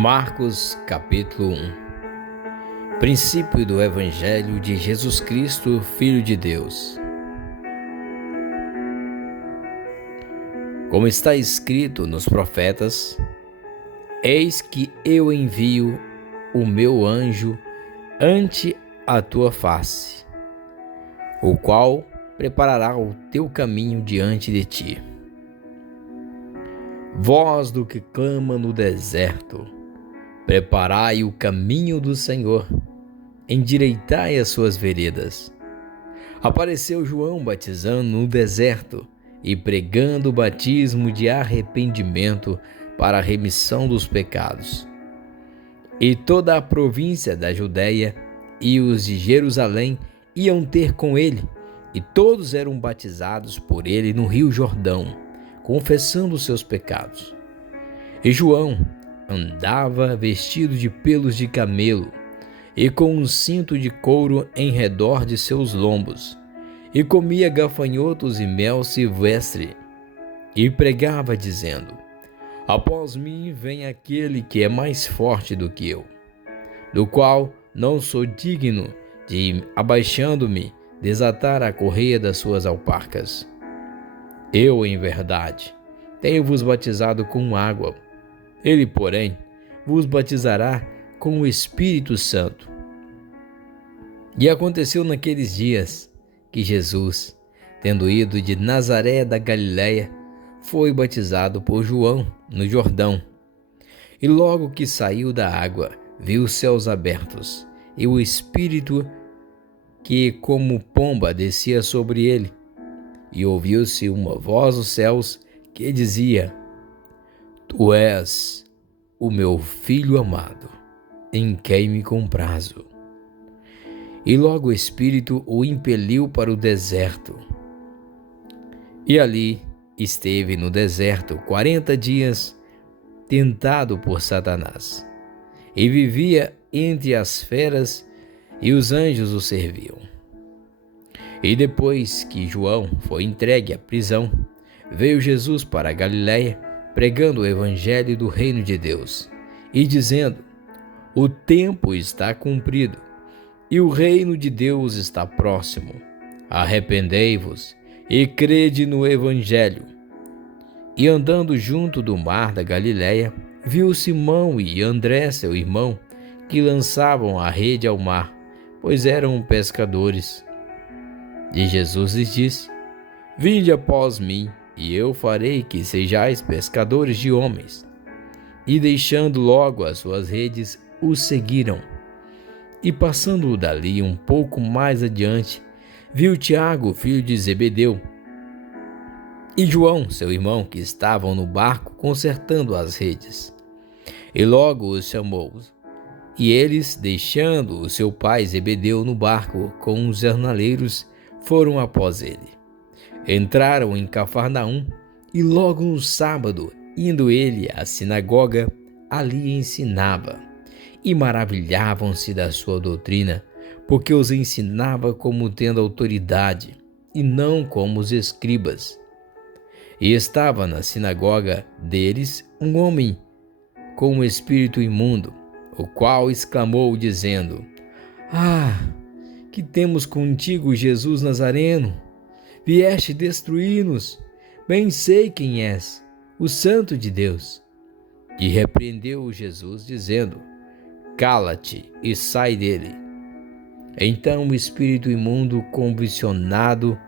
Marcos capítulo 1. Princípio do Evangelho de Jesus Cristo, Filho de Deus. Como está escrito nos profetas: eis que eu envio o meu anjo ante a tua face, o qual preparará o teu caminho diante de ti. Voz do que clama no deserto: preparai o caminho do Senhor, endireitai as suas veredas. Apareceu João batizando no deserto e pregando o batismo de arrependimento para a remissão dos pecados. E toda a província da Judeia e os de Jerusalém iam ter com ele, e todos eram batizados por ele no rio Jordão, confessando os seus pecados. E João andava vestido de pelos de camelo e com um cinto de couro em redor de seus lombos, e comia gafanhotos e mel silvestre, e pregava dizendo: após mim vem aquele que é mais forte do que eu, do qual não sou digno de, abaixando-me, desatar a correia das suas alparcas. Eu, em verdade, tenho-vos batizado com água. Ele, porém, vos batizará com o Espírito Santo. E aconteceu naqueles dias que Jesus, tendo ido de Nazaré da Galiléia, foi batizado por João no Jordão. E logo que saiu da água, viu os céus abertos, e o Espírito que como pomba descia sobre ele. E ouviu-se uma voz dos céus que dizia: Tu és o meu Filho amado, em quem me comprazo. E logo o Espírito o impeliu para o deserto. E ali esteve no deserto 40 dias, tentado por Satanás. E vivia entre as feras, e os anjos o serviam. E depois que João foi entregue à prisão, veio Jesus para a Galiléia, pregando o evangelho do reino de Deus, e dizendo: o tempo está cumprido, e o reino de Deus está próximo. Arrependei-vos e crede no evangelho. E andando junto do mar da Galiléia, viu Simão e André, seu irmão, que lançavam a rede ao mar, pois eram pescadores. E Jesus lhes disse: vinde após mim, e eu farei que sejais pescadores de homens. E deixando logo as suas redes, os seguiram. E passando dali um pouco mais adiante, viu Tiago, filho de Zebedeu, e João, seu irmão, que estavam no barco consertando as redes. E logo os chamou. E eles, deixando o seu pai Zebedeu no barco com os jornaleiros, foram após ele. Entraram em Cafarnaum, e logo no sábado, indo ele à sinagoga, ali ensinava. E maravilhavam-se da sua doutrina, porque os ensinava como tendo autoridade, e não como os escribas. E estava na sinagoga deles um homem com um espírito imundo, o qual exclamou dizendo: que temos contigo, Jesus Nazareno? Vieste destruir-nos? Bem sei quem és, o Santo de Deus. E repreendeu Jesus, dizendo: cala-te e sai dele. Então o espírito imundo, convulsionando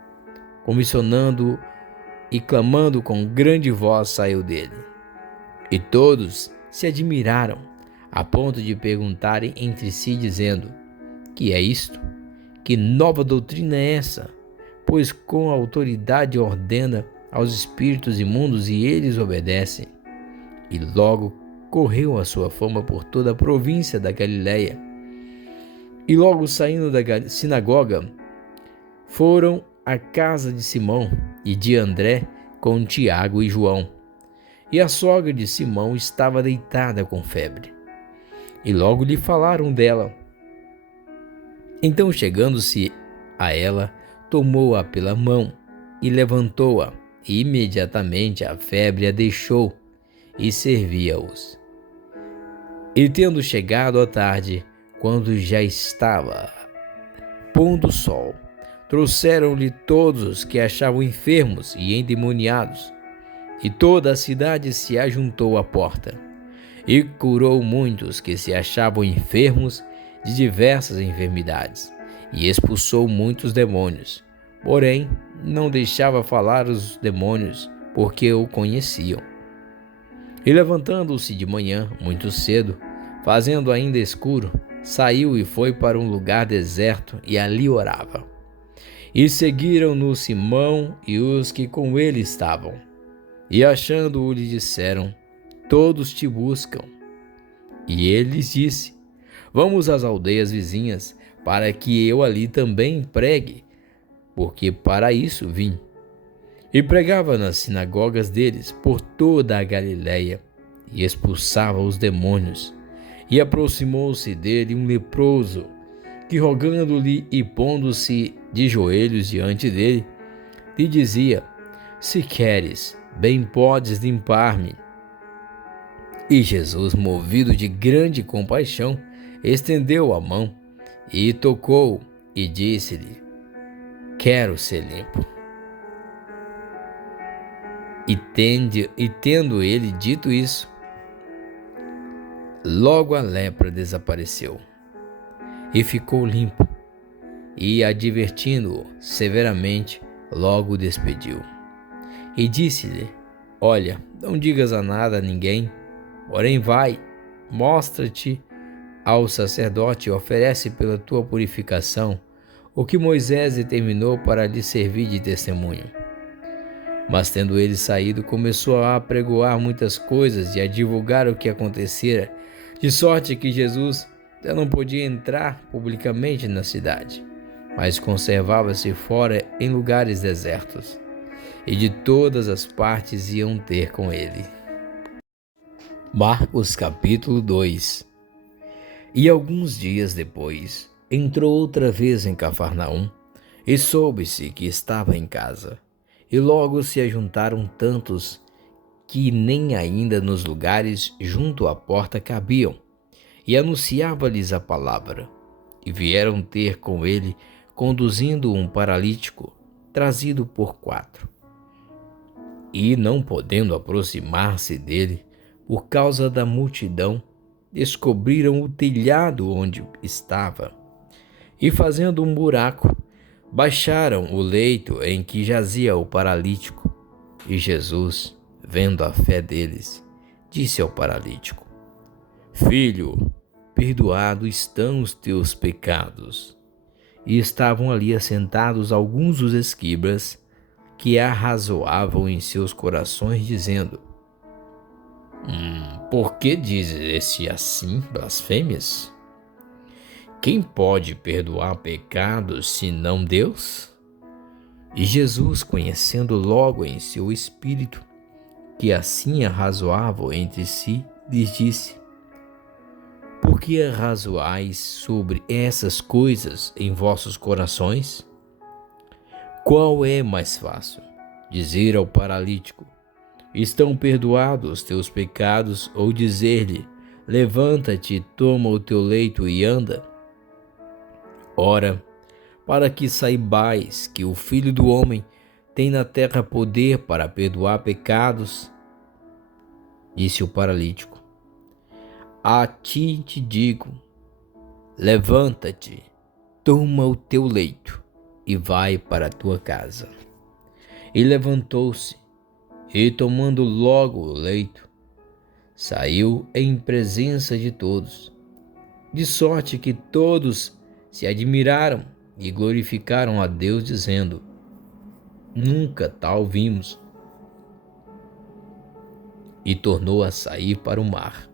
e clamando com grande voz, saiu dele. E todos se admiraram, a ponto de perguntarem entre si, dizendo: que é isto? Que nova doutrina é essa? Pois com autoridade ordena aos espíritos imundos, e eles obedecem. E logo correu a sua fama por toda a província da Galiléia. E logo saindo da sinagoga, foram à casa de Simão e de André com Tiago e João. E a sogra de Simão estava deitada com febre. E logo lhe falaram dela. Então, chegando-se a ela, tomou-a pela mão e levantou-a, e imediatamente a febre a deixou, e servia-os. E tendo chegado à tarde, quando já estava pondo o sol, trouxeram-lhe todos os que achavam enfermos e endemoniados, e toda a cidade se ajuntou à porta, e curou muitos que se achavam enfermos de diversas enfermidades, e expulsou muitos demônios. Porém, não deixava falar os demônios, porque o conheciam. E levantando-se de manhã, muito cedo, fazendo ainda escuro, saiu e foi para um lugar deserto e ali orava. E seguiram-no Simão e os que com ele estavam. E achando-o lhe disseram: todos te buscam. E ele lhes disse: vamos às aldeias vizinhas, para que eu ali também pregue, porque para isso vim. E pregava nas sinagogas deles por toda a Galiléia, e expulsava os demônios. E aproximou-se dele um leproso, que rogando-lhe e pondo-se de joelhos diante dele, lhe dizia: se queres, bem podes limpar-me. E Jesus, movido de grande compaixão, estendeu a mão e tocou e disse-lhe: quero ser limpo. E tendo ele dito isso, logo a lepra desapareceu e ficou limpo, e advertindo-o severamente, logo o despediu. E disse-lhe: olha, não digas a nada a ninguém, porém vai, mostra-te ao sacerdote e oferece pela tua purificação o que Moisés determinou para lhe servir de testemunho. Mas tendo ele saído, começou a apregoar muitas coisas e a divulgar o que acontecera, de sorte que Jesus já não podia entrar publicamente na cidade, mas conservava-se fora em lugares desertos, e de todas as partes iam ter com ele. Marcos capítulo 2. E alguns dias depois, entrou outra vez em Cafarnaum, e soube-se que estava em casa. E logo se ajuntaram tantos que nem ainda nos lugares junto à porta cabiam, e anunciava-lhes a palavra. E vieram ter com ele, conduzindo um paralítico, trazido por 4. E não podendo aproximar-se dele, por causa da multidão, descobriram o telhado onde estava, e fazendo um buraco, baixaram o leito em que jazia o paralítico. E Jesus, vendo a fé deles, disse ao paralítico: filho, perdoados estão os teus pecados. E estavam ali assentados alguns dos escribas, que arrazoavam em seus corações, dizendo: por que diz esse assim blasfêmias? Quem pode perdoar pecados senão Deus? E Jesus, conhecendo logo em seu espírito que assim arrazoavam entre si, lhes disse: por que arrazoais sobre essas coisas em vossos corações? Qual é mais fácil, dizer ao paralítico: estão perdoados os teus pecados, ou dizer-lhe: levanta-te, toma o teu leito e anda? Ora, para que saibais que o Filho do Homem tem na terra poder para perdoar pecados, disse o paralítico: a ti te digo, levanta-te, toma o teu leito e vai para a tua casa. E levantou-se, e tomando logo o leito, saiu em presença de todos, de sorte que todos se admiraram e glorificaram a Deus, dizendo: nunca tal vimos. E tornou a sair para o mar,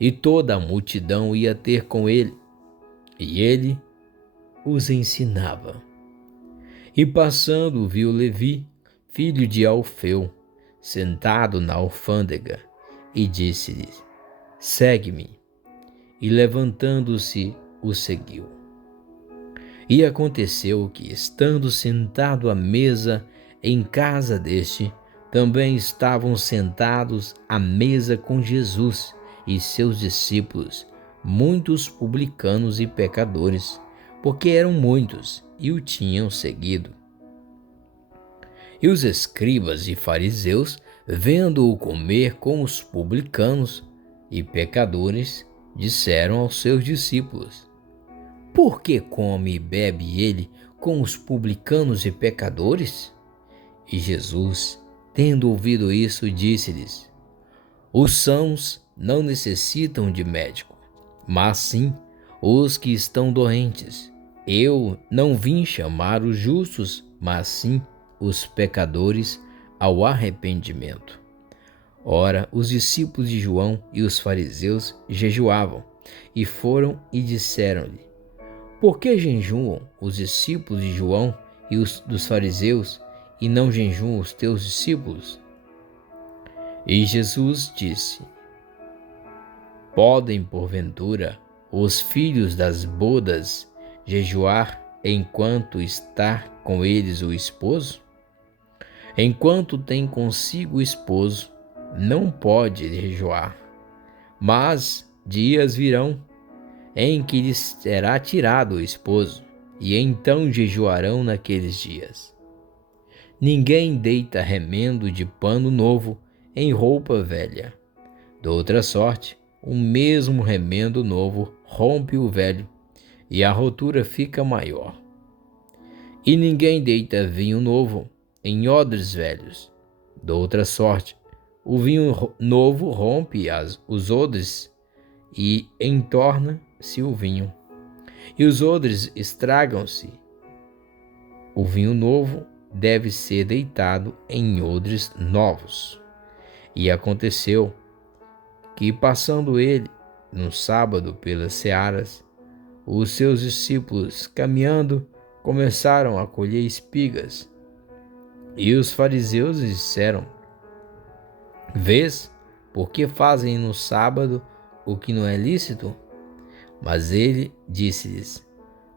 e toda a multidão ia ter com ele, e ele os ensinava. E passando, viu Levi, filho de Alfeu, sentado na alfândega, e disse-lhe: segue-me. E levantando-se, o seguiu. E aconteceu que, estando sentado à mesa em casa deste, também estavam sentados à mesa com Jesus e seus discípulos muitos publicanos e pecadores, porque eram muitos e o tinham seguido. E os escribas e fariseus, vendo-o comer com os publicanos e pecadores, disseram aos seus discípulos: Por que come e bebe ele com os publicanos e pecadores? E Jesus, tendo ouvido isso, disse-lhes: Os sãos não necessitam de médico, mas sim os que estão doentes. Eu não vim chamar os justos, mas sim os pecadores ao arrependimento. Ora, os discípulos de João e os fariseus jejuavam, e foram e disseram-lhe: Por que jejuam os discípulos de João e os dos fariseus, e não jejuam os teus discípulos? E Jesus disse: Podem, porventura, os filhos das bodas jejuar enquanto está com eles o esposo? Enquanto tem consigo o esposo, não pode jejuar. Mas dias virão em que lhes será tirado o esposo, e então jejuarão naqueles dias. Ninguém deita remendo de pano novo em roupa velha. De outra sorte, o mesmo remendo novo rompe o velho, e a rotura fica maior. E ninguém deita vinho novo em odres velhos. De outra sorte, o vinho novo rompe os odres e entorna-se o vinho, e os odres estragam-se. O vinho novo deve ser deitado em odres novos. E aconteceu que, passando ele no sábado pelas searas, os seus discípulos, caminhando, começaram a colher espigas. E os fariseus disseram: Vês, por que fazem no sábado o que não é lícito? Mas ele disse-lhes: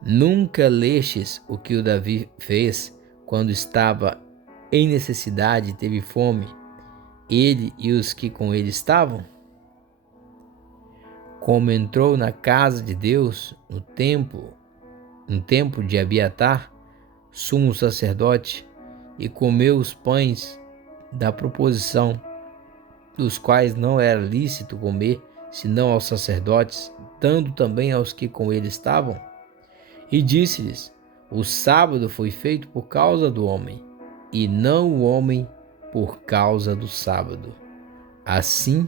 Nunca lestes o que o Davi fez quando estava em necessidade e teve fome, ele e os que com ele estavam? Como entrou na casa de Deus, no templo de Abiatar, sumo sacerdote, e comeu os pães da proposição, dos quais não era lícito comer, senão aos sacerdotes, dando também aos que com ele estavam? E disse-lhes: O sábado foi feito por causa do homem, e não o homem por causa do sábado. Assim,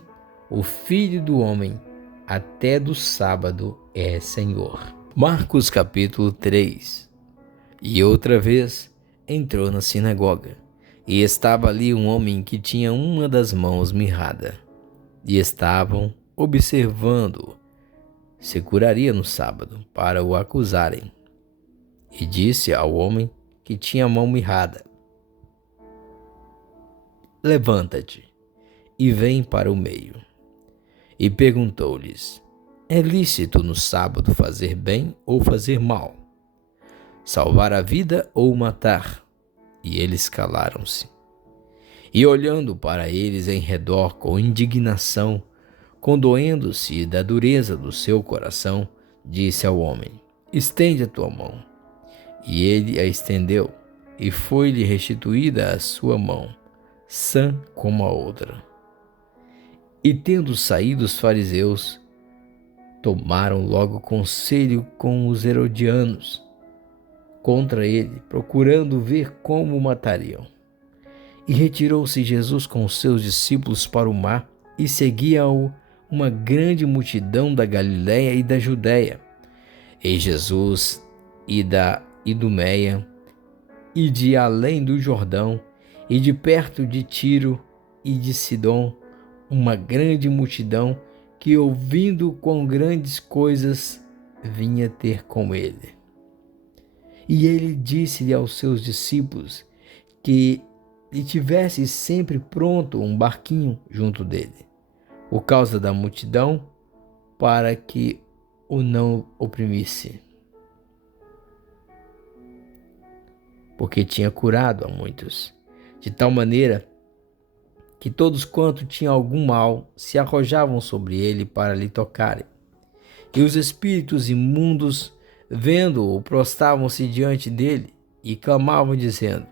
o Filho do Homem, até do sábado, é Senhor. Marcos capítulo 3. E outra vez entrou na sinagoga, e estava ali um homem que tinha uma das mãos mirrada, e estavam observando-o se curaria no sábado, para o acusarem. E disse ao homem que tinha a mão mirrada: Levanta-te e vem para o meio. E perguntou-lhes: É lícito no sábado fazer bem ou fazer mal? Salvar a vida ou matar? E eles calaram-se. E olhando para eles em redor com indignação, condoendo-se da dureza do seu coração, disse ao homem: Estende a tua mão. E ele a estendeu, e foi-lhe restituída a sua mão, sã como a outra. E tendo saído os fariseus, tomaram logo conselho com os herodianos contra ele, procurando ver como o matariam. E retirou-se Jesus com os seus discípulos para o mar, e seguia-o uma grande multidão da Galiléia e da Judéia. E Jesus e da Idumeia, e de além do Jordão, e de perto de Tiro e de Sidom, uma grande multidão que, ouvindo quão grandes coisas vinha ter com ele. E ele disse-lhe aos seus discípulos que lhe tivesse sempre pronto um barquinho junto dele, por causa da multidão, para que o não oprimisse, porque tinha curado a muitos, de tal maneira que todos quanto tinham algum mal se arrojavam sobre ele para lhe tocarem. E os espíritos imundos, vendo-o, prostravam-se diante dele e clamavam, dizendo: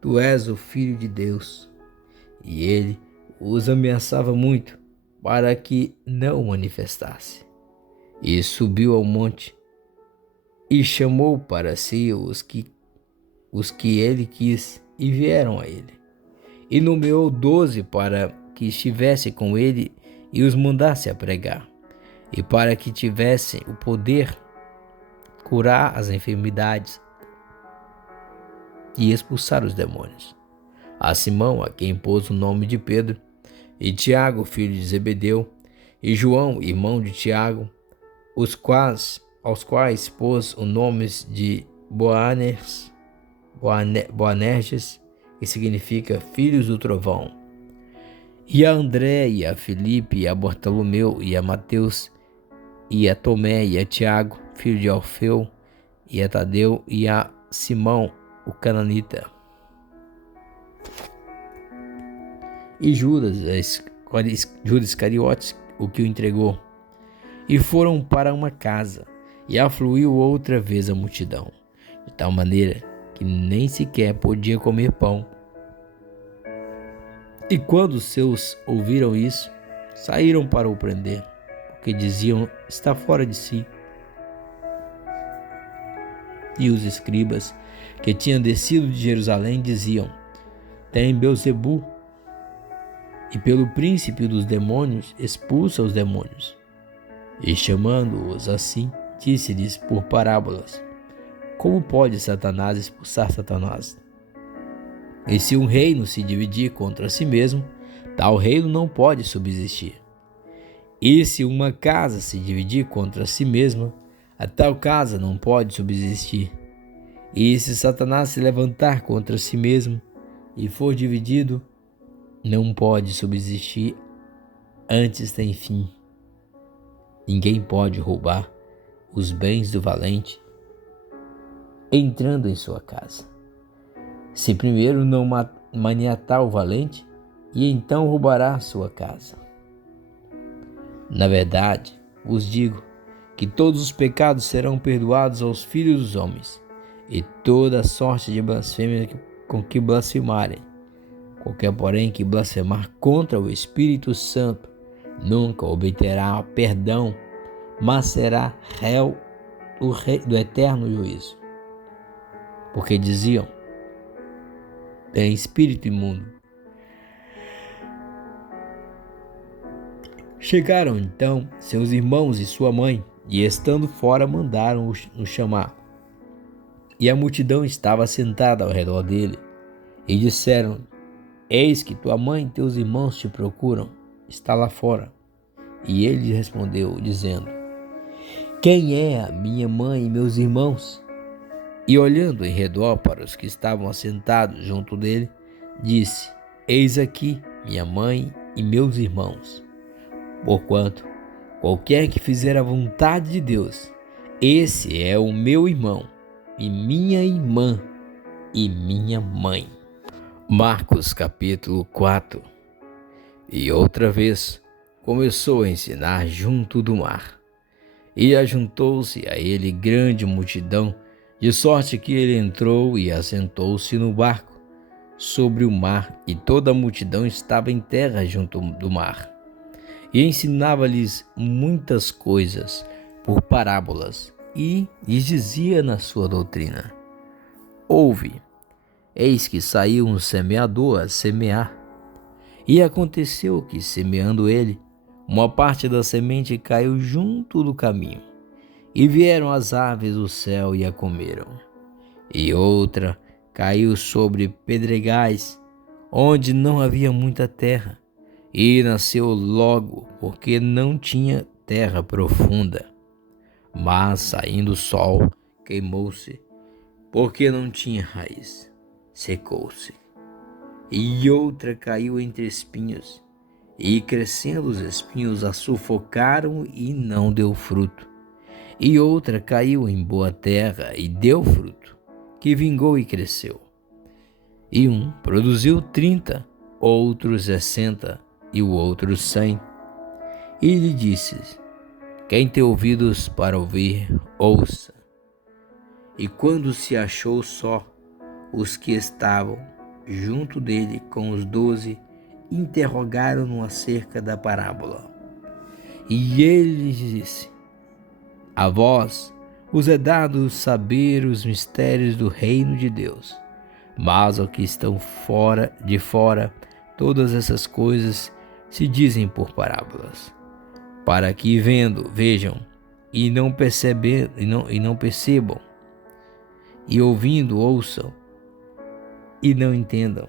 Tu és o Filho de Deus. E ele os ameaçava muito, para que não o manifestasse. E subiu ao monte, e chamou para si os que ele quis, e vieram a ele. E nomeou 12 para que estivesse com ele e os mandasse a pregar, e para que tivessem o poder curar as enfermidades e expulsar os demônios. A Simão, a quem pôs o nome de Pedro, e Tiago, filho de Zebedeu, e João, irmão de Tiago, aos quais pôs o nome de Boanerges, que significa filhos do trovão, e a André, e a Filipe, e a Bartolomeu, e a Mateus, e a Tomé, e a Tiago, filho de Alfeu, e a Tadeu, e a Simão, o cananita, e Judas Iscariotes, o que o entregou. E foram para uma casa, e afluiu outra vez a multidão, de tal maneira que nem sequer podia comer pão. E quando os seus ouviram isso, saíram para o prender, porque diziam: está fora de si. E os escribas, que tinham descido de Jerusalém, diziam: tem Beelzebu, e pelo príncipe dos demônios expulsa os demônios. E chamando-os assim, disse-lhes por parábolas: como pode Satanás expulsar Satanás? E se um reino se dividir contra si mesmo, tal reino não pode subsistir. E se uma casa se dividir contra si mesma, a tal casa não pode subsistir. E se Satanás se levantar contra si mesmo e for dividido, não pode subsistir, antes tem fim. Ninguém pode roubar os bens do valente entrando em sua casa, se primeiro não maniatar o valente, e então roubará sua casa. Na verdade, vos digo que todos os pecados serão perdoados aos filhos dos homens, e toda a sorte de blasfêmia com que blasfemarem. Qualquer, porém, que blasfemar contra o Espírito Santo nunca obterá perdão, mas será réu do eterno juízo. Porque diziam: tem espírito imundo. Chegaram então seus irmãos e sua mãe, e estando fora mandaram-o chamar. E a multidão estava sentada ao redor dele, e disseram: eis que tua mãe e teus irmãos te procuram, está lá fora. E ele lhe respondeu, dizendo: quem é a minha mãe e meus irmãos? E olhando em redor para os que estavam assentados junto dele, disse: eis aqui minha mãe e meus irmãos. Porquanto, qualquer que fizer a vontade de Deus, esse é o meu irmão, e minha irmã, e minha mãe. Marcos capítulo 4. E outra vez começou a ensinar junto do mar. E ajuntou-se a ele grande multidão, de sorte que ele entrou e assentou-se no barco sobre o mar, e toda a multidão estava em terra junto do mar. E ensinava-lhes muitas coisas por parábolas, e lhes dizia na sua doutrina: ouve, eis que saiu um semeador a semear. E aconteceu que, semeando ele, uma parte da semente caiu junto do caminho, e vieram as aves do céu e a comeram. E outra caiu sobre pedregais, onde não havia muita terra, e nasceu logo, porque não tinha terra profunda. Mas, saindo o sol, queimou-se, porque não tinha raiz, secou-se. E outra caiu entre espinhos, e crescendo os espinhos a sufocaram e não deu fruto. E outra caiu em boa terra e deu fruto, que vingou e cresceu. E um produziu 30, outro 60 e o outro 100. E lhe disse: quem tem ouvidos para ouvir, ouça. E quando se achou só, os que estavam junto dele com os 12 interrogaram-no acerca da parábola. E ele lhes disse: a vós vos é dado saber os mistérios do reino de Deus, mas ao que estão de fora, todas essas coisas se dizem por parábolas, para que vejam e não percebam, e ouvindo ouçam e não entendam,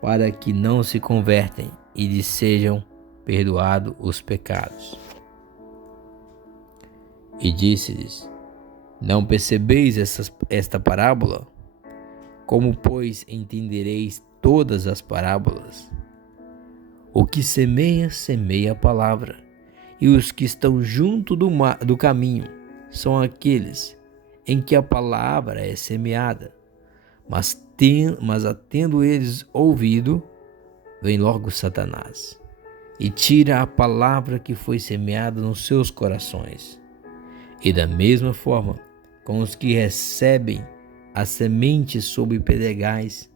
para que não se convertem e lhes sejam perdoados os pecados. E disse-lhes: não percebeis esta parábola? Como, pois, entendereis todas as parábolas? O que semeia, semeia a palavra, e os que estão junto do caminho são aqueles em que a palavra é semeada. Mas tendo eles ouvido, vem logo Satanás e tira a palavra que foi semeada nos seus corações. E da mesma forma, com os que recebem a semente sob pedregais,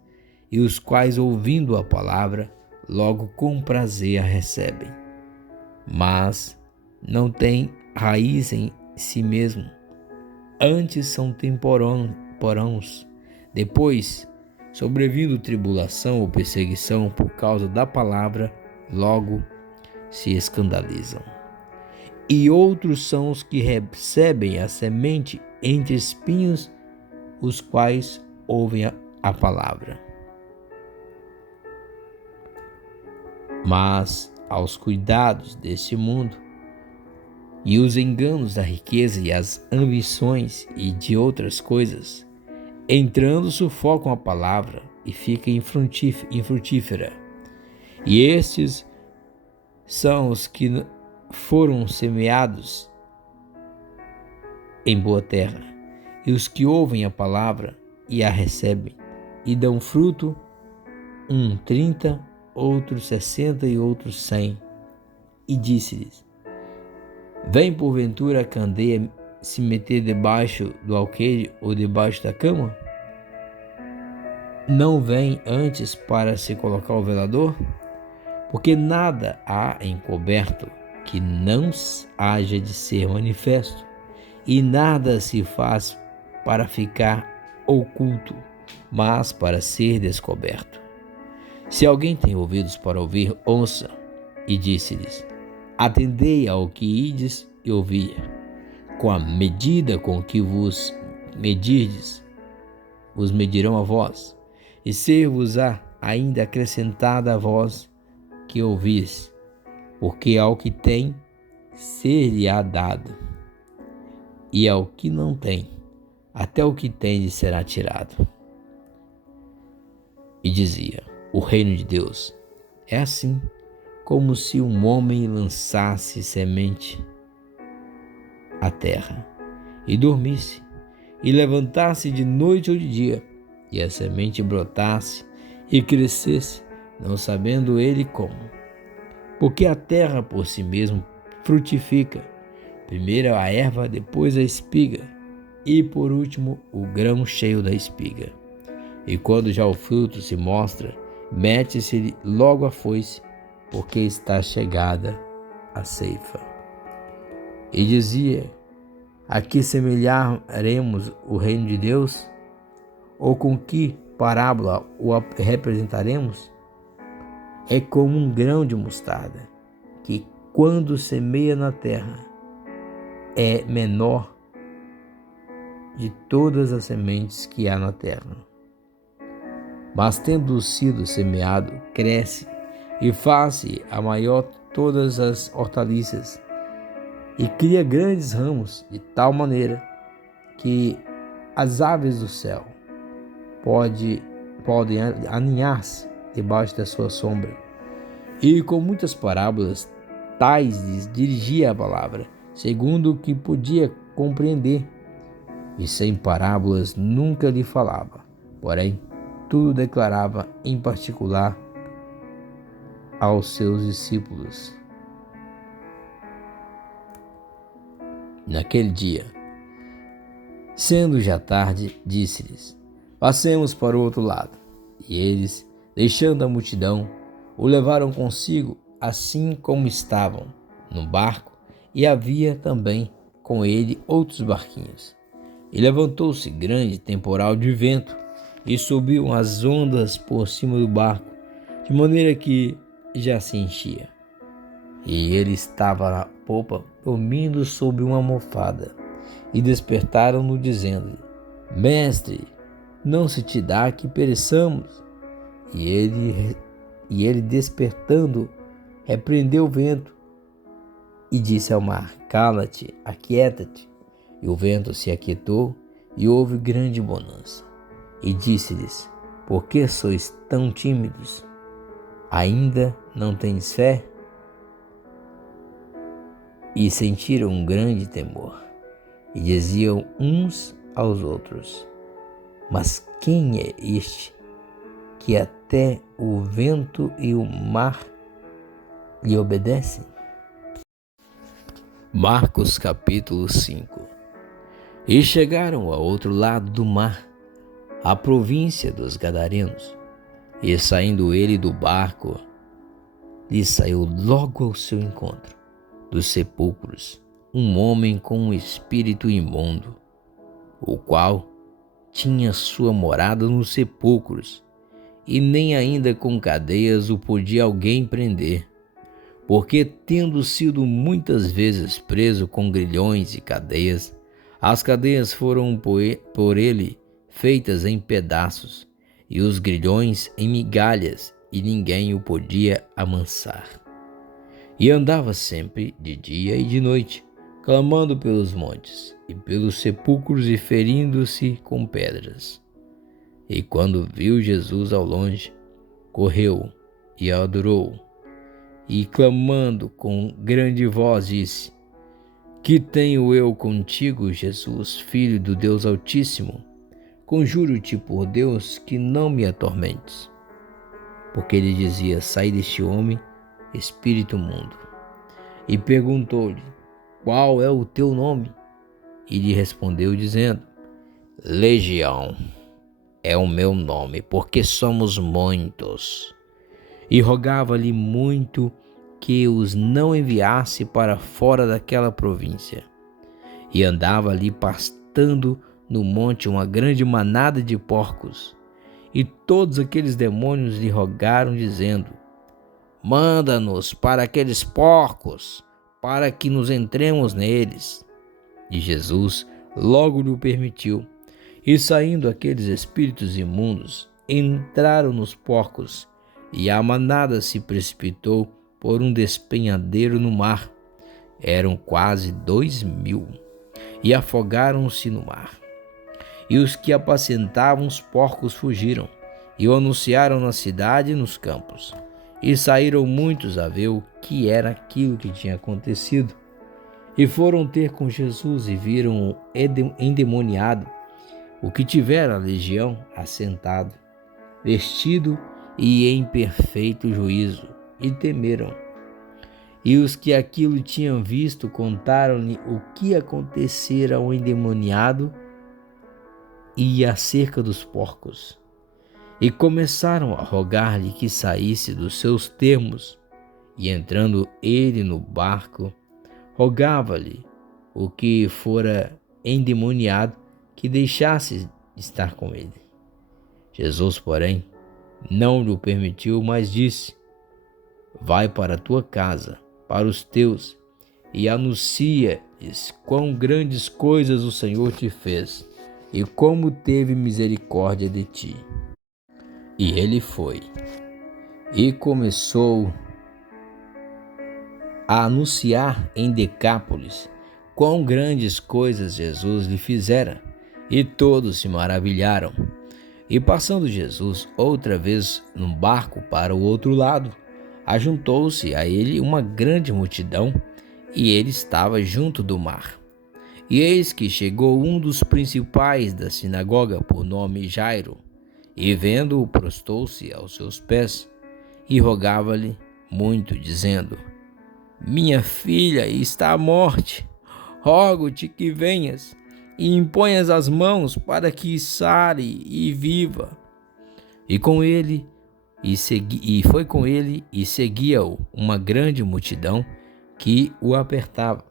e os quais, ouvindo a palavra, logo com prazer a recebem, mas não têm raiz em si mesmo, antes são temporãos. Depois, sobrevindo tribulação ou perseguição por causa da palavra, logo se escandalizam. E outros são os que recebem a semente entre espinhos, os quais ouvem a palavra, mas aos cuidados deste mundo e os enganos da riqueza e as ambições e de outras coisas, entrando, sufocam a palavra e fica infrutífera. E estes são os que foram semeados em boa terra, e os que ouvem a palavra e a recebem, e dão fruto, 30, outros 60 e outros 100. E disse-lhes: vem porventura a candeia se meter debaixo do alqueire ou debaixo da cama? Não vem antes para se colocar o velador? Porque nada há encoberto que não haja de ser manifesto, e nada se faz para ficar oculto, mas para ser descoberto. Se alguém tem ouvidos para ouvir, ouça. E disse-lhes: atendei ao que ides e ouvi. Com a medida com que vos medirdes, vos medirão a vós, e ser-vos-á ainda acrescentada a vós que ouvis, porque ao que tem, ser-lhe-á dado, e ao que não tem, até o que tem lhe será tirado. E dizia: o reino de Deus é assim, como se um homem lançasse semente à terra, e dormisse, e levantasse de noite ou de dia, e a semente brotasse e crescesse, não sabendo ele como. Porque a terra por si mesma frutifica, primeiro a erva, depois a espiga, e por último o grão cheio da espiga. E quando já o fruto se mostra, mete-se logo a foice, porque está chegada a ceifa. E dizia: a que semelharemos o reino de Deus? Ou com que parábola o representaremos? É como um grão de mostarda, que quando semeia na terra, é menor de todas as sementes que há na terra. Mas tendo sido semeado, cresce e faz-se a maior de todas as hortaliças, e cria grandes ramos, de tal maneira que as aves do céu podem aninhar-se debaixo da sua sombra. E com muitas parábolas tais lhes dirigia a palavra, segundo o que podia compreender, e sem parábolas nunca lhe falava, porém tudo declarava em particular aos seus discípulos. Naquele dia, sendo já tarde, disse-lhes: passemos para o outro lado. E eles, deixando a multidão, o levaram consigo, assim como estavam, no barco, e havia também com ele outros barquinhos. E levantou-se grande temporal de vento, e subiu as ondas por cima do barco, de maneira que já se enchia. E ele estava na popa, dormindo sob uma almofada. E despertaram-no, dizendo-lhe: Mestre, não se te dá que pereçamos? E ele despertando, repreendeu o vento e disse ao mar: Cala-te, aquieta-te. E o vento se aquietou, e houve grande bonança. E disse-lhes: Por que sois tão tímidos? Ainda não tens fé? E sentiram um grande temor, e diziam uns aos outros: Mas quem é este, que até o vento e o mar lhe obedecem? Marcos capítulo 5. E chegaram ao outro lado do mar, à província dos Gadarenos. E saindo ele do barco, lhe saiu logo ao seu encontro, dos sepulcros, um homem com um espírito imundo, o qual tinha sua morada nos sepulcros, e nem ainda com cadeias o podia alguém prender, porque, tendo sido muitas vezes preso com grilhões e cadeias, as cadeias foram por ele feitas em pedaços, e os grilhões em migalhas, e ninguém o podia amansar. E andava sempre, de dia e de noite, clamando pelos montes e pelos sepulcros e ferindo-se com pedras. E quando viu Jesus ao longe, correu e adorou, e clamando com grande voz disse: Que tenho eu contigo, Jesus, Filho do Deus Altíssimo? Conjuro-te por Deus que não me atormentes. Porque ele dizia: Sai deste homem, espírito imundo. E perguntou-lhe: Qual é o teu nome? E lhe respondeu dizendo: Legião é o meu nome, porque somos muitos. E rogava-lhe muito que os não enviasse para fora daquela província. E andava ali pastando no monte uma grande manada de porcos. E todos aqueles demônios lhe rogaram, dizendo: Manda-nos para aqueles porcos, para que nos entremos neles. E Jesus logo lhe permitiu. E saindo aqueles espíritos imundos, entraram nos porcos, e a manada se precipitou por um despenhadeiro no mar. Eram quase 2.000, e afogaram-se no mar. E os que apacentavam os porcos fugiram, e o anunciaram na cidade e nos campos. E saíram muitos a ver o que era aquilo que tinha acontecido. E foram ter com Jesus e viram o endemoniado, o que tivera a legião, assentado, vestido e em perfeito juízo, e temeram. E os que aquilo tinham visto contaram-lhe o que acontecera ao endemoniado e acerca dos porcos. E começaram a rogar-lhe que saísse dos seus termos. E entrando ele no barco, rogava-lhe o que fora endemoniado que deixasse estar com ele. Jesus, porém, não lhe permitiu, mas disse: Vai para a tua casa, para os teus, e anuncia-lhes quão grandes coisas o Senhor te fez, e como teve misericórdia de ti. E ele foi, e começou a anunciar em Decápolis quão grandes coisas Jesus lhe fizera, e todos se maravilharam. E passando Jesus outra vez num barco para o outro lado, ajuntou-se a ele uma grande multidão, e ele estava junto do mar. E eis que chegou um dos principais da sinagoga, por nome Jairo, e vendo-o, prostou-se aos seus pés, e rogava-lhe muito, dizendo: Minha filha está à morte. Rogo-te que venhas e imponhas as mãos para que sare e viva. E foi com ele e seguia-o uma grande multidão que o apertava.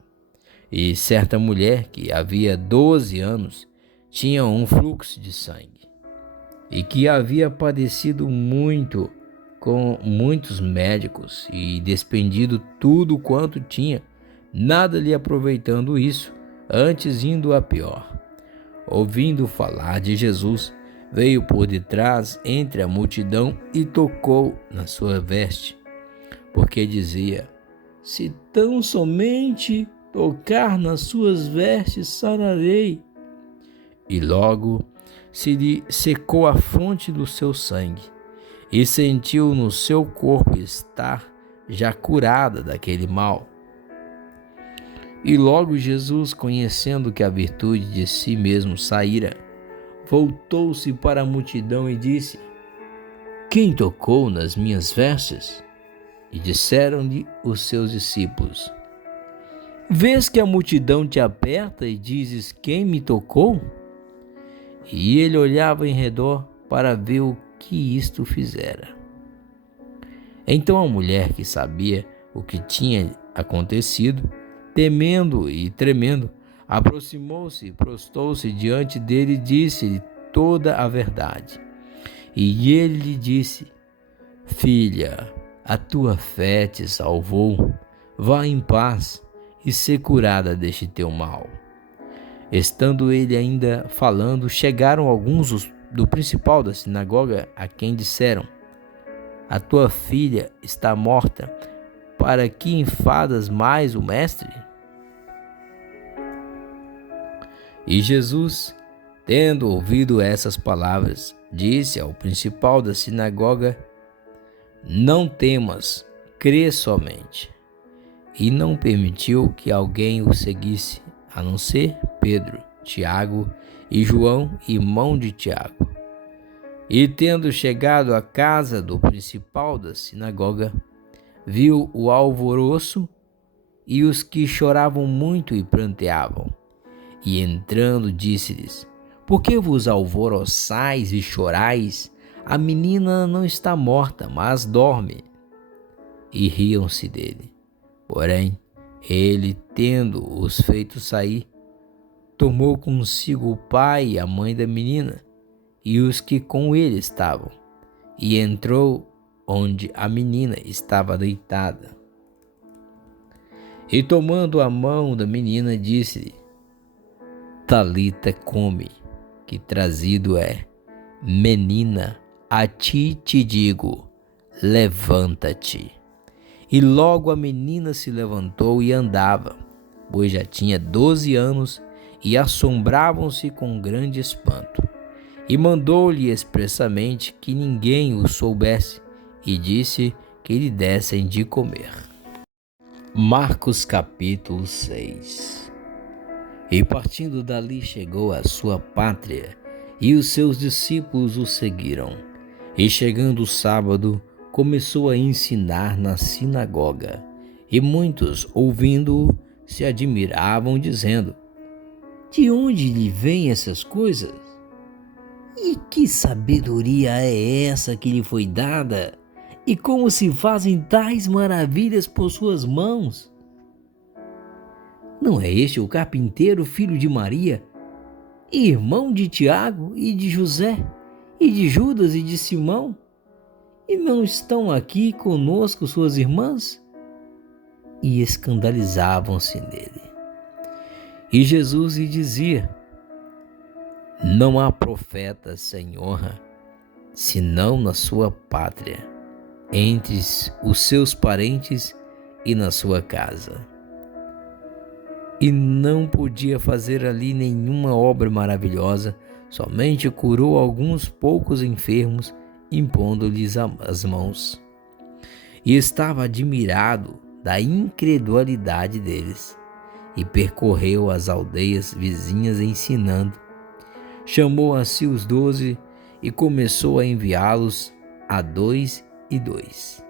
E certa mulher que havia 12 anos tinha um fluxo de sangue, e que havia padecido muito com muitos médicos e despendido tudo quanto tinha, nada lhe aproveitando isso, antes indo a pior. Ouvindo falar de Jesus, veio por detrás entre a multidão e tocou na sua veste, porque dizia: Se tão somente tocar nas suas vestes, sararei. E logo se lhe secou a fonte do seu sangue, e sentiu no seu corpo estar já curada daquele mal. E logo Jesus, conhecendo que a virtude de si mesmo saíra, voltou-se para a multidão e disse: Quem tocou nas minhas vestes? E disseram-lhe os seus discípulos: Vês que a multidão te aperta e dizes: Quem me tocou? E ele olhava em redor para ver o que isto fizera. Então a mulher, que sabia o que tinha acontecido, temendo e tremendo, aproximou-se e prostou-se diante dele e disse-lhe toda a verdade. E ele lhe disse: Filha, a tua fé te salvou. Vá em paz e ser curada deste teu mal. Estando ele ainda falando, chegaram alguns do principal da sinagoga, a quem disseram: A tua filha está morta, para que enfadas mais o mestre? E Jesus, tendo ouvido essas palavras, disse ao principal da sinagoga: Não temas, crê somente. E não permitiu que alguém o seguisse, a não ser Pedro, Tiago e João, irmão de Tiago. E tendo chegado à casa do principal da sinagoga, viu o alvoroço e os que choravam muito e pranteavam. E entrando, disse-lhes: Por que vos alvoroçais e chorais? A menina não está morta, mas dorme. E riam-se dele. Porém, ele, tendo-os feito sair, tomou consigo o pai e a mãe da menina e os que com ele estavam, e entrou onde a menina estava deitada. E tomando a mão da menina, disse-lhe: Talita cumi, que trazido é: Menina, a ti te digo, levanta-te. E logo a menina se levantou e andava, pois já tinha 12 anos, e assombravam-se com grande espanto. E mandou-lhe expressamente que ninguém o soubesse, e disse que lhe dessem de comer. Marcos capítulo 6. E partindo dali chegou à sua pátria, e os seus discípulos o seguiram. E chegando o sábado, começou a ensinar na sinagoga, e muitos, ouvindo-o, se admiravam, dizendo: De onde lhe vêm essas coisas? E que sabedoria é essa que lhe foi dada? E como se fazem tais maravilhas por suas mãos? Não é este o carpinteiro, filho de Maria, irmão de Tiago e de José, e de Judas e de Simão? E não estão aqui conosco suas irmãs? E escandalizavam-se nele. E Jesus lhe dizia: Não há profeta sem honra, senão na sua pátria, entre os seus parentes e na sua casa. E não podia fazer ali nenhuma obra maravilhosa, somente curou alguns poucos enfermos, impondo-lhes as mãos. E estava admirado da incredulidade deles, e percorreu as aldeias vizinhas ensinando. Chamou a si os 12 e começou a enviá-los a 2 e 2,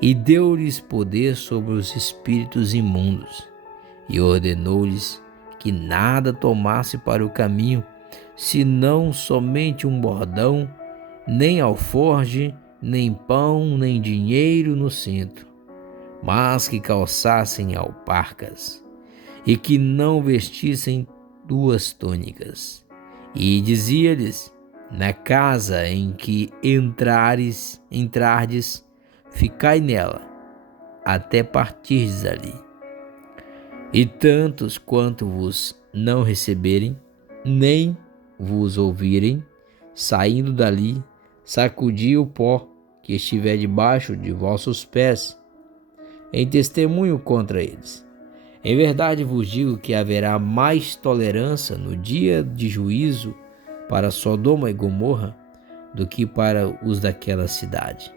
e deu-lhes poder sobre os espíritos imundos, e ordenou-lhes que nada tomasse para o caminho, senão somente um bordão, nem alforge, nem pão, nem dinheiro no cinto, mas que calçassem alparcas, e que não vestissem 2 túnicas. E dizia-lhes: na casa em que entrardes, ficai nela, até partirdes ali. E tantos quanto vos não receberem, nem vos ouvirem, saindo dali, sacudi o pó que estiver debaixo de vossos pés, em testemunho contra eles. Em verdade vos digo que haverá mais tolerância no dia de juízo para Sodoma e Gomorra do que para os daquela cidade.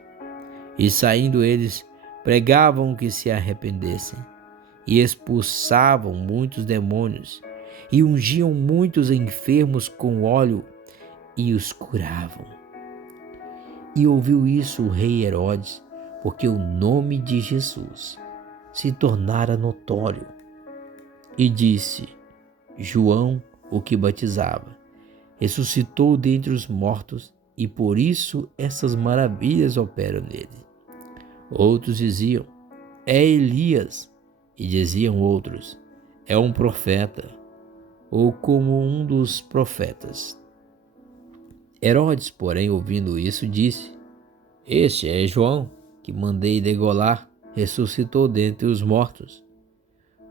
E saindo eles, pregavam que se arrependessem, e expulsavam muitos demônios, e ungiam muitos enfermos com óleo, e os curavam. E ouviu isso o rei Herodes, porque o nome de Jesus se tornara notório, e disse: João, o que batizava, ressuscitou dentre os mortos, e por isso essas maravilhas operam nele. Outros diziam: é Elias. E diziam outros: é um profeta, ou como um dos profetas. Herodes, porém, ouvindo isso, disse: este é João, que mandei degolar, ressuscitou dentre os mortos.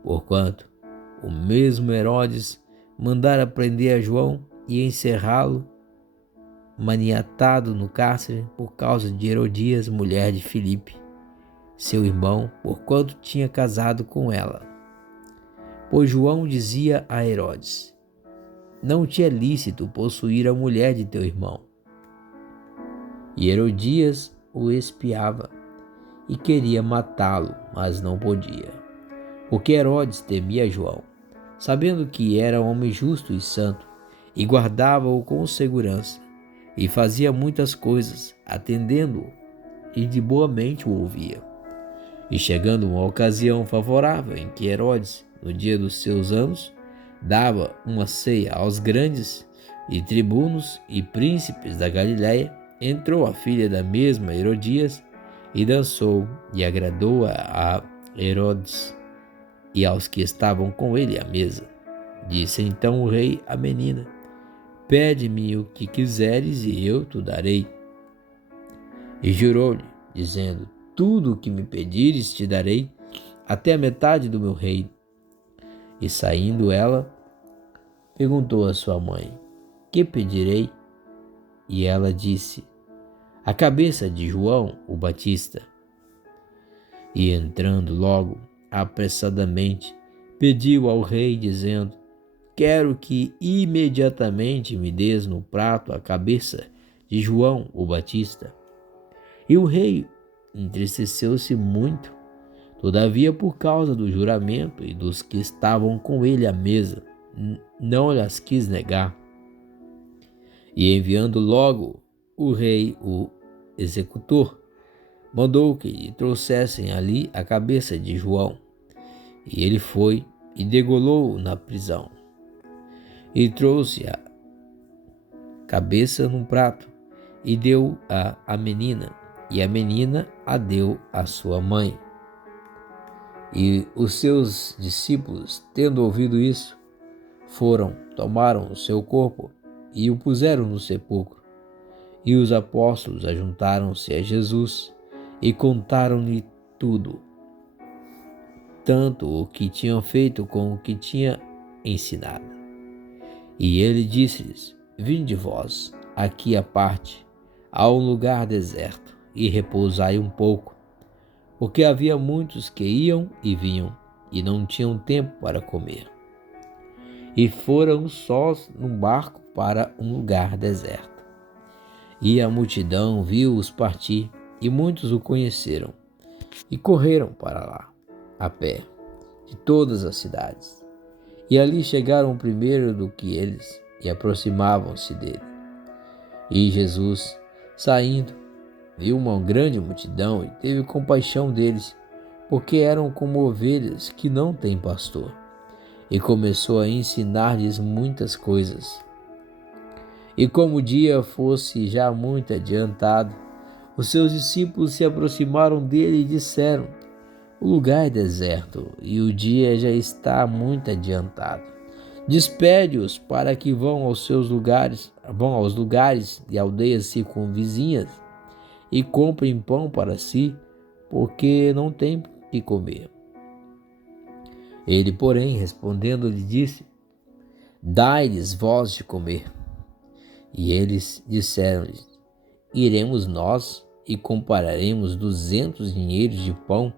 Porquanto o mesmo Herodes mandara prender a João e encerrá-lo, maniatado no cárcere, por causa de Herodias, mulher de Filipe, seu irmão, porquanto tinha casado com ela. Pois João dizia a Herodes: não te é lícito possuir a mulher de teu irmão. E Herodias o espiava e queria matá-lo, mas não podia, porque Herodes temia João, sabendo que era homem justo e santo, e guardava-o com segurança, e fazia muitas coisas, atendendo-o, e de boa mente o ouvia. E chegando uma ocasião favorável em que Herodes, no dia dos seus anos, dava uma ceia aos grandes e tribunos e príncipes da Galiléia, entrou a filha da mesma Herodias e dançou, e agradou a Herodes e aos que estavam com ele à mesa. Disse então o rei à menina: pede-me o que quiseres e eu te darei. E jurou-lhe, dizendo: tudo o que me pedires te darei, até a metade do meu reino. E saindo ela, perguntou a sua mãe: que pedirei? E ela disse: a cabeça de João o Batista. E entrando logo, apressadamente, pediu ao rei, dizendo: quero que imediatamente me des no prato a cabeça de João o Batista. E o rei entristeceu-se muito, todavia por causa do juramento e dos que estavam com ele à mesa, não lhes quis negar. E enviando logo o rei o executor, mandou que lhe trouxessem ali a cabeça de João. E ele foi e degolou-o na prisão. E trouxe a cabeça num prato e deu-a à menina, e a menina a deu à sua mãe. E os seus discípulos, tendo ouvido isso, foram, tomaram o seu corpo e o puseram no sepulcro. E os apóstolos ajuntaram-se a Jesus e contaram-lhe tudo, tanto o que tinham feito como o que tinha ensinado. E ele disse-lhes: vinde vós aqui à parte, a um lugar deserto, e repousai um pouco, porque havia muitos que iam e vinham, e não tinham tempo para comer. E foram sós num barco para um lugar deserto. E a multidão viu-os partir, e muitos o conheceram, e correram para lá, a pé, de todas as cidades. E ali chegaram primeiro do que eles, e aproximavam-se dele. E Jesus, saindo, viu uma grande multidão e teve compaixão deles, porque eram como ovelhas que não têm pastor, e começou a ensinar-lhes muitas coisas. E como o dia fosse já muito adiantado, os seus discípulos se aproximaram dele e disseram: o lugar é deserto e o dia já está muito adiantado. Despede-os para que vão aos lugares e aldeias circunvizinhas e comprem pão para si, porque não têm que comer. Ele, porém, respondendo, lhe disse: dai-lhes vós de comer. E eles disseram-lhe: iremos nós e compraremos 200 dinheiros de pão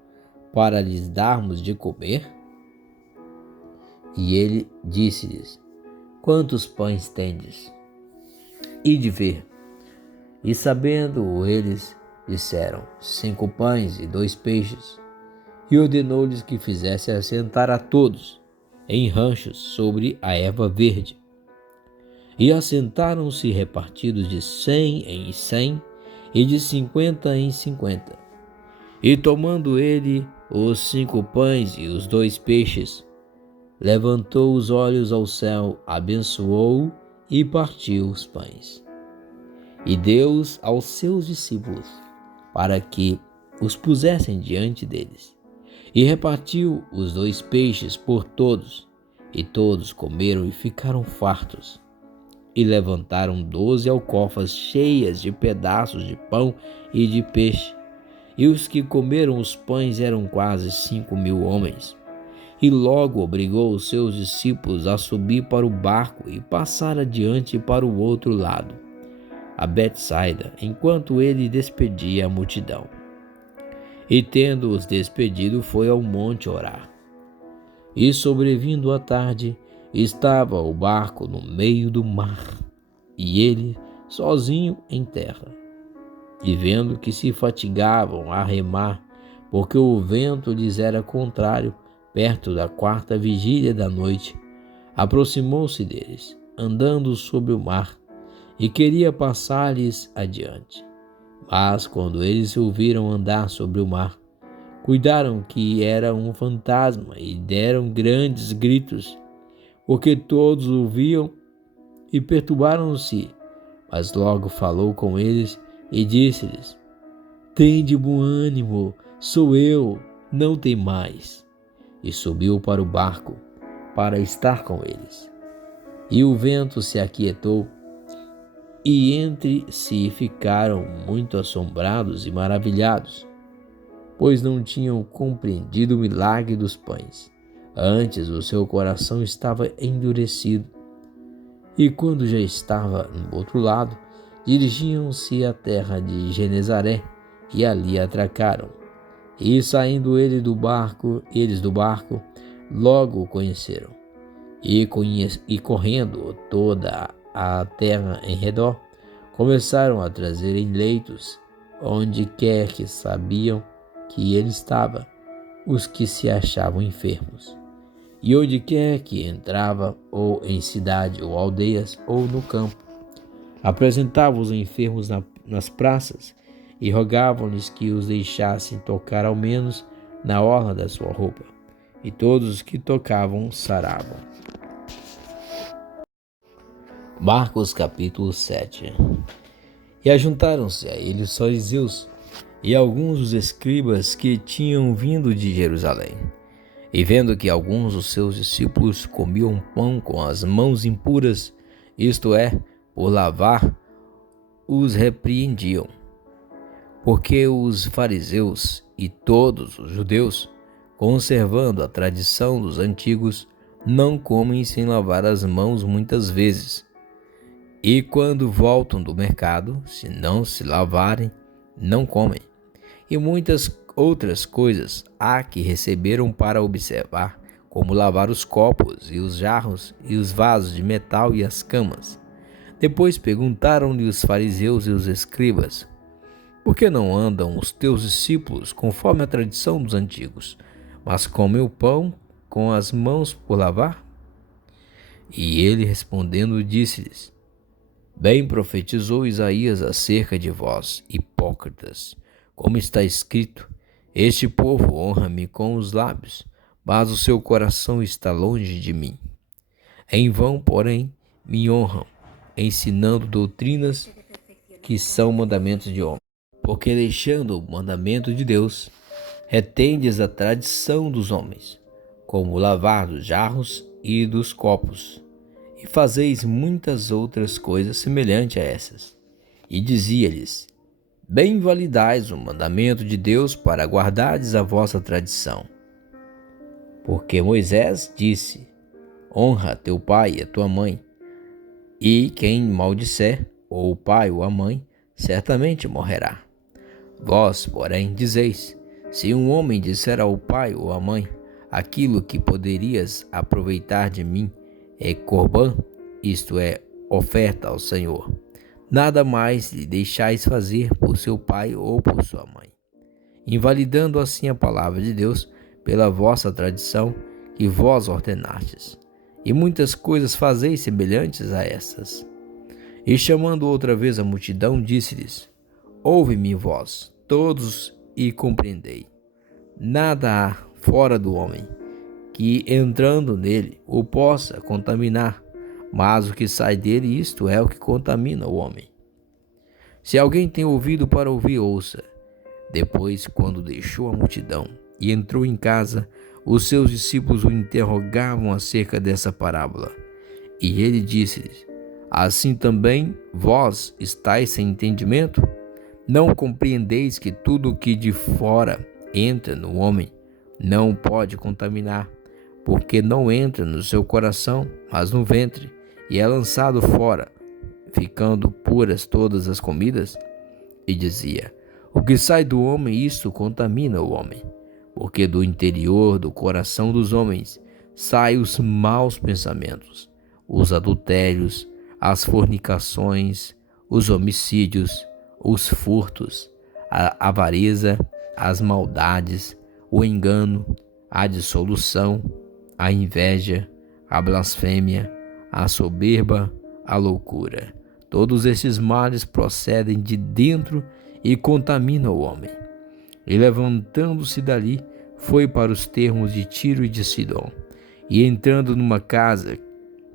para lhes darmos de comer? E ele disse-lhes: quantos pães tendes? Ide ver. E sabendo eles, disseram: 5 pães e 2 peixes. E ordenou-lhes que fizesse assentar a todos em ranchos sobre a erva verde. E assentaram-se repartidos de 100 em 100 e de 50 em 50. E tomando ele os 5 pães e os 2 peixes, levantou os olhos ao céu, abençoou e partiu os pães. E deu-os aos seus discípulos, para que os pusessem diante deles. E repartiu os 2 peixes por todos, e todos comeram e ficaram fartos. E levantaram 12 alcofas cheias de pedaços de pão e de peixe. E os que comeram os pães eram quase 5.000 homens. E logo obrigou os seus discípulos a subir para o barco e passar adiante para o outro lado, a Betsaida, enquanto ele despedia a multidão. E tendo-os despedido, foi ao monte orar. E sobrevindo a tarde, estava o barco no meio do mar, e ele sozinho em terra. E vendo que se fatigavam a remar, porque o vento lhes era contrário, perto da 4ª vigília da noite, aproximou-se deles, andando sobre o mar, e queria passar-lhes adiante. Mas quando eles o viram andar sobre o mar, cuidaram que era um fantasma e deram grandes gritos, porque todos o viam e perturbaram-se. Mas logo falou com eles e disse-lhes: tende bom ânimo, sou eu, não temais. E subiu para o barco para estar com eles. E o vento se aquietou, e entre si ficaram muito assombrados e maravilhados, pois não tinham compreendido o milagre dos pães. Antes o seu coração estava endurecido. E quando já estava no outro lado, dirigiam-se à terra de Genezaré, e ali atracaram. E saindo eles do barco, logo o conheceram. E correndo toda a terra em redor, começaram a trazer em leitos, onde quer que sabiam que ele estava, os que se achavam enfermos. E onde quer que entrava, ou em cidade, ou aldeias, ou no campo, apresentava os enfermos nas praças, e rogavam-lhes que os deixassem tocar ao menos na orla da sua roupa. E todos os que tocavam saravam. Marcos capítulo 7. E ajuntaram-se a ele os fariseus e alguns dos escribas que tinham vindo de Jerusalém. E vendo que alguns dos seus discípulos comiam pão com as mãos impuras, isto é, por lavar, os repreendiam. Porque os fariseus e todos os judeus, conservando a tradição dos antigos, não comem sem lavar as mãos muitas vezes. E quando voltam do mercado, se não se lavarem, não comem. E muitas outras coisas há que receberam para observar, como lavar os copos e os jarros e os vasos de metal e as camas. Depois perguntaram-lhe os fariseus e os escribas: por que não andam os teus discípulos conforme a tradição dos antigos, mas comem o pão com as mãos por lavar? E ele respondendo disse-lhes: Bem profetizou Isaías acerca de vós, hipócritas, como está escrito: este povo honra-me com os lábios, mas o seu coração está longe de mim. Em vão, porém, me honram, ensinando doutrinas que são mandamentos de homem. Porque deixando o mandamento de Deus, retendes a tradição dos homens, como o lavar dos jarros e dos copos, e fazeis muitas outras coisas semelhantes a essas. E dizia-lhes: bem validais o mandamento de Deus para guardardes a vossa tradição. Porque Moisés disse: honra teu pai e a tua mãe, e quem maldisser, ou o pai ou a mãe, certamente morrerá. Vós, porém, dizeis: se um homem disser ao pai ou à mãe, aquilo que poderias aproveitar de mim é corbã, isto é, oferta ao Senhor, nada mais lhe deixais fazer por seu pai ou por sua mãe, invalidando assim a palavra de Deus pela vossa tradição que vós ordenastes. E muitas coisas fazeis semelhantes a essas. E chamando outra vez a multidão, disse-lhes: ouve-me vós, todos, e compreendei. Nada há fora do homem que, entrando nele, o possa contaminar, mas o que sai dele, isto é o que contamina o homem. Se alguém tem ouvido para ouvir, ouça. Depois, quando deixou a multidão e entrou em casa, os seus discípulos o interrogavam acerca dessa parábola. E ele disse-lhes: assim também vós estáis sem entendimento? Não compreendeis que tudo o que de fora entra no homem não pode contaminar, porque não entra no seu coração, mas no ventre, e é lançado fora, ficando puras todas as comidas? E dizia: o que sai do homem, isto contamina o homem, porque do interior do coração dos homens saem os maus pensamentos, os adultérios, as fornicações, os homicídios, os furtos, a avareza, as maldades, o engano, a dissolução, a inveja, a blasfêmia, a soberba, a loucura. Todos esses males procedem de dentro e contaminam o homem. E levantando-se dali, foi para os termos de Tiro e de Sidom. E entrando numa casa,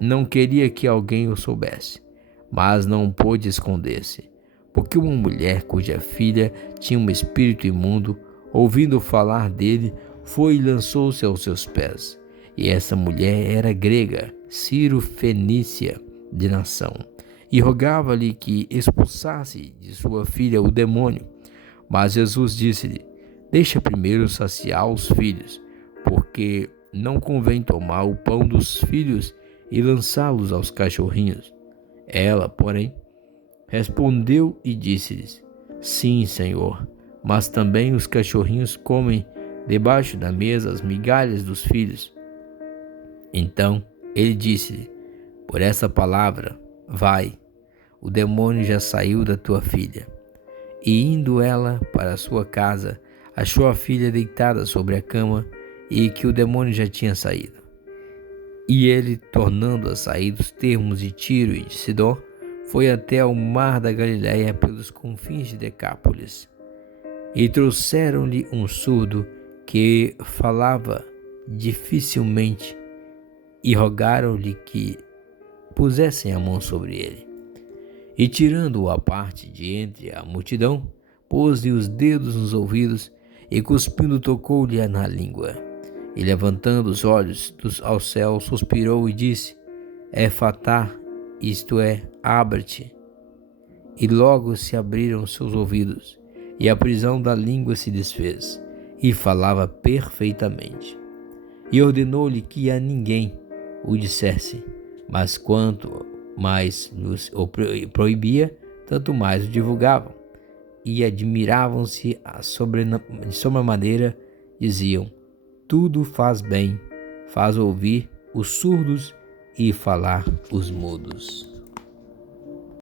não queria que alguém o soubesse, mas não pôde esconder-se, porque uma mulher cuja filha tinha um espírito imundo, ouvindo falar dele, foi e lançou-se aos seus pés. E essa mulher era grega, Ciro-fenícia de nação, e rogava-lhe que expulsasse de sua filha o demônio. Mas Jesus disse-lhe: deixa primeiro saciar os filhos, porque não convém tomar o pão dos filhos e lançá-los aos cachorrinhos. Ela, porém, respondeu e disse-lhes: sim, Senhor, mas também os cachorrinhos comem debaixo da mesa as migalhas dos filhos. Então ele disse-lhe: por essa palavra, vai, o demônio já saiu da tua filha. E indo ela para a sua casa, achou a filha deitada sobre a cama e que o demônio já tinha saído. E ele, tornando a sair dos termos de Tiro e de Sidom, foi até ao mar da Galileia pelos confins de Decápolis. E trouxeram-lhe um surdo que falava dificilmente e rogaram-lhe que pusessem a mão sobre ele. E tirando-o à parte de entre a multidão, pôs-lhe os dedos nos ouvidos e cuspindo tocou-lhe na língua. E levantando os olhos ao céu, suspirou e disse: Efatá, isto é, abre-te. E logo se abriram seus ouvidos, e a prisão da língua se desfez, e falava perfeitamente. E ordenou-lhe que a ninguém o dissesse, mas quanto mais o proibia, tanto mais o divulgavam. E admiravam-se de sobremaneira, diziam: tudo faz bem, faz ouvir os surdos e falar os mudos.